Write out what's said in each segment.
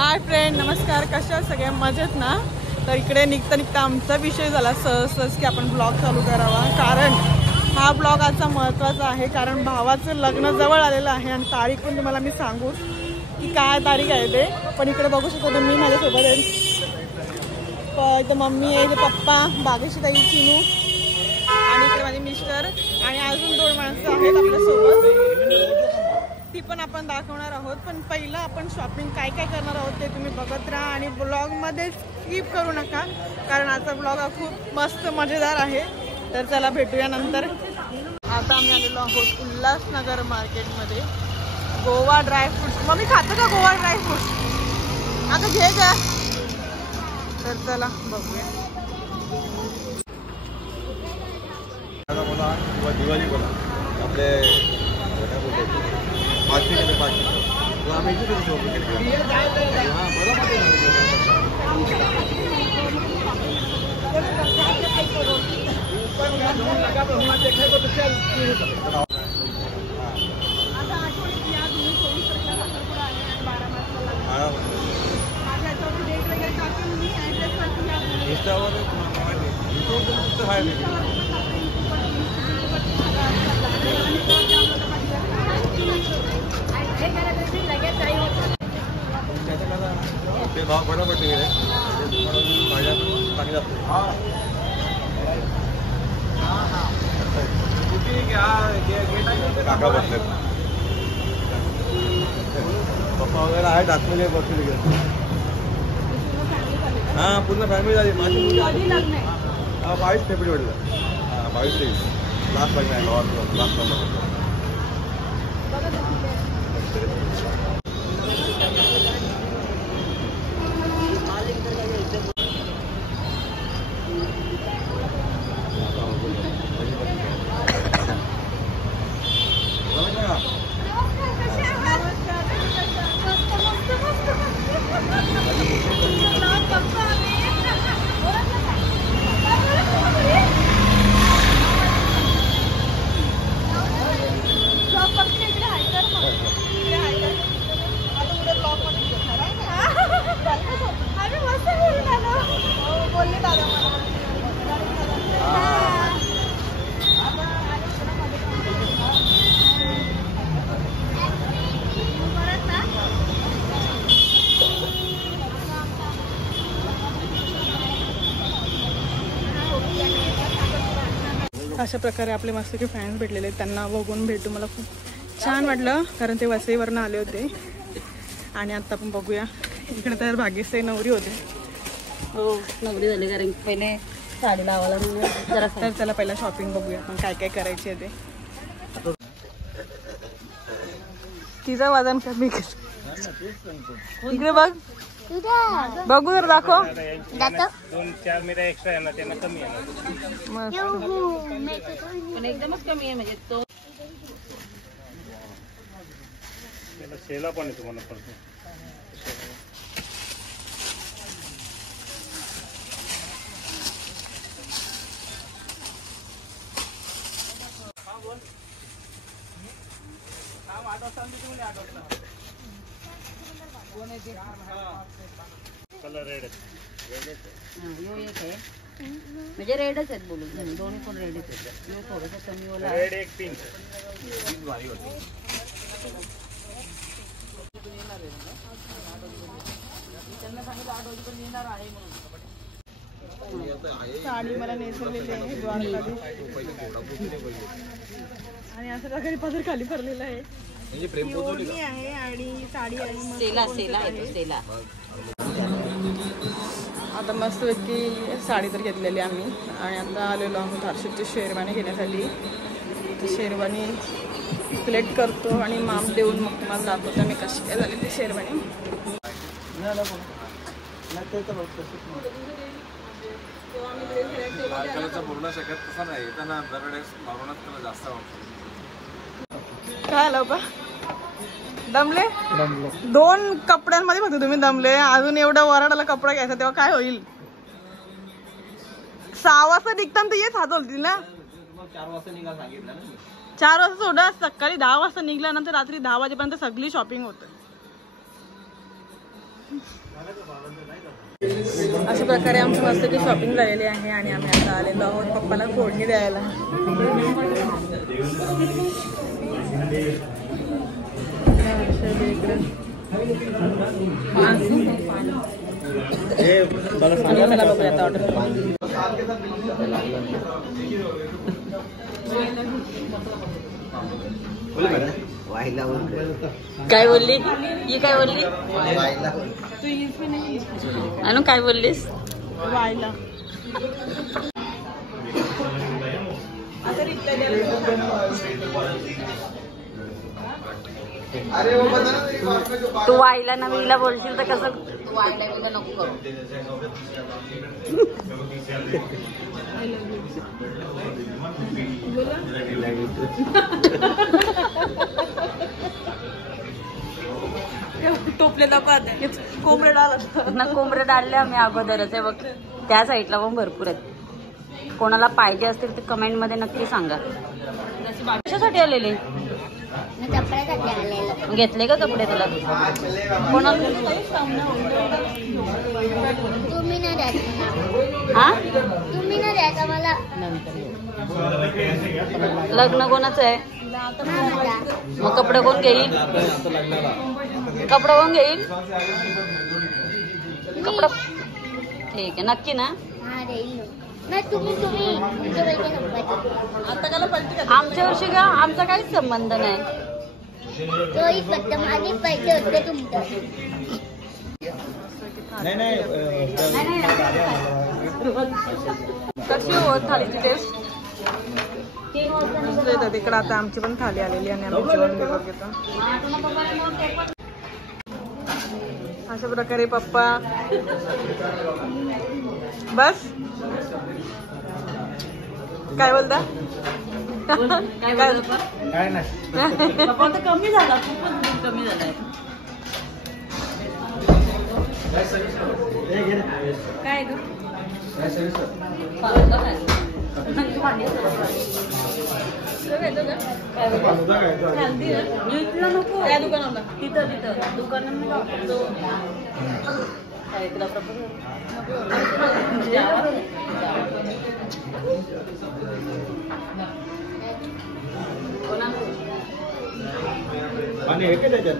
Hi friend, नमस्कार. कशा सगळ्या मजेत ना? तर इकडे निघता आमचा विषय झाला सहज की आपण ब्लॉग चालू करावा, कारण हा ब्लॉग आजचा महत्त्वाचा आहे. कारण भावाचं लग्न जवळ आलेलं आहे आणि तारीख पण तुम्हाला मी सांगू की काय तारीख आहे ते. पण इकडे बघू शकता तुम्ही माझ्यासोबत आहे. इथं मम्मी आहे, इथे पप्पा, बागेशी ताई, चिनू आणि इकडे माझे मिस्टर आणि अजून 2 माणसं आहेत आपल्यासोबत. ती पण आपण दाखवणार आहोत. पण पहिलं आपण शॉपिंग काय काय करणार आहोत ते तुम्ही बघत राहा आणि ब्लॉगमध्ये स्किप करू नका, कारण आजचा ब्लॉग हा खूप मस्त मजेदार आहे. तर चला भेटूया नंतर. आता आम्ही आलेलो आहोत उल्हासनगर मार्केटमध्ये. गोवा ड्रायफ्रूट्स, मम्मी खातं का गोवा ड्रायफ्रूट्स? आता घे का? तर चला बघूया. दिवाळी बोला आपले ते भाव बरोबर ठीक आहे. काका बसले, पप्पा वगैरे आहे दाखवले बसले. हा पूर्ण फॅमिली झाली. माझी 22 फेब्रुवारीला. 22 लास्ट लग्न आहे. लास्ट लग्न अशा प्रकारे आपले मस्त की फॅन्स भेटलेले आहेत. त्यांना बघून भेटू मला खूप छान वाटलं, कारण ते वसईवरनं आले होते. आणि आता आपण बघूया. इकडे तर भाग्यश्री नवरी होते. हो, नवरी झाली, कारण पहिले साडी लावायला जरा. तर चला पहिला शॉपिंग बघूया आपण काय काय करायची आहे ते. तिचं वजन कमी इकडे बघ, बघू जर दाखव. 2-4 मीटर एक्स्ट्रा आहे ना, त्यांना कमी आहे पण एकदमच कमी आहे. म्हणजे तो शेला पण आहे तुम्हाला पडतो. कलर रेड आहे, म्हणजे रेडच आहेत बोलून. दोन्ही पण रेडच आहेत. थोडस कमी होला. रेड एक पिंक भारी होती. साडी मला नेसवलेली आहे द्वारकाधी, आणि असं प्रकारे पदर खाली भरलेला आहे. ओढणी आहे आणि साडी आहे. सेला. आता मस्तपैकी साडी तर घेतलेली आम्ही आणि आता आलेलो आहोत हर्षदची शेरवानी घेण्यासाठी. शेरवानी सिलेक्ट करतो आणि माप देऊन मग तुम्हाला दाखवतो मी कशी काय झाली ती शेरवानी. पूर्ण शकत तसा नाही. येताना दरवेळेस मारूनच त्याला जास्त वाटतं. काय आलं बा? दमले 2 कपड्यांमध्ये फक्त तुम्ही दमले. अजून एवढा वराडाला कपडा घ्यायचा तेव्हा काय होईल? 6 वाजता निघताना तर येत हात होतील ना. 4 वाजता निघा सांगितलं ना. 4 वाजता सोडा, सकाळी 10 वाजता निघल्यानंतर रात्री 10 वाजेपर्यंत सगळी शॉपिंग होते. अशा प्रकारे आमचं मस्त की शॉपिंग झालेली आहे आणि आम्ही आता आलेलो आहोत पप्पांना फोडणी द्यायला. चला बघूया आता ऑर्डर. काय बोलली ही? काय बोलली अनु? काय बोललीस? वायला तू वाईला ना मीला बोलशील तर कसं? तू वाढलाय मी तर नको करू. टोपलेला पाहते कोंबडे डाळ ना कोंबडे डाळले आम्ही अगोदरच आहे बघ. त्या साईडला पण भरपूर आहेत. कोणाला पाहिजे असतील तर कमेंट मध्ये नक्की सांगा. कशासाठी आलेले? घेतले का कपडे तुला? कोणाला? तुम्ही ना द्या. हा तुम्ही ना द्या मला. लग्न कोणाचं आहे? मग कपडे कोण घेईल? कपडे कोण घेईल? कपडे ठीक आहे नक्की ना? हा देईल. नाही तुम्ही तुमच्या पैकी आता त्याला पलटी आमच्या वर्षी का? आमचा काहीच संबंध नाही. तोही फक्त माझे पैसे होते तुमचं. कशी होत थालीची टेस्ट? तिकडे आता आमची पण थाली आलेली आणि आम्ही जेवण बघत घेतो. अशा प्रकारे पप्पा बस काय बोलता? काय नाही कमी झाला. खूपच कमी झालाय. काय ग? नको त्या दुकानाला तिथं दुकानात तुला पाणी आहे का त्याच्यात?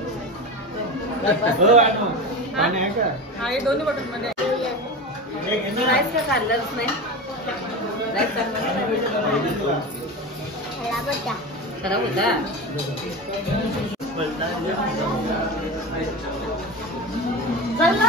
पाणी आहे का? हा हे दोन्ही बटन मध्ये राईस का खाल्लंच नाही. राईस खराब होता. मला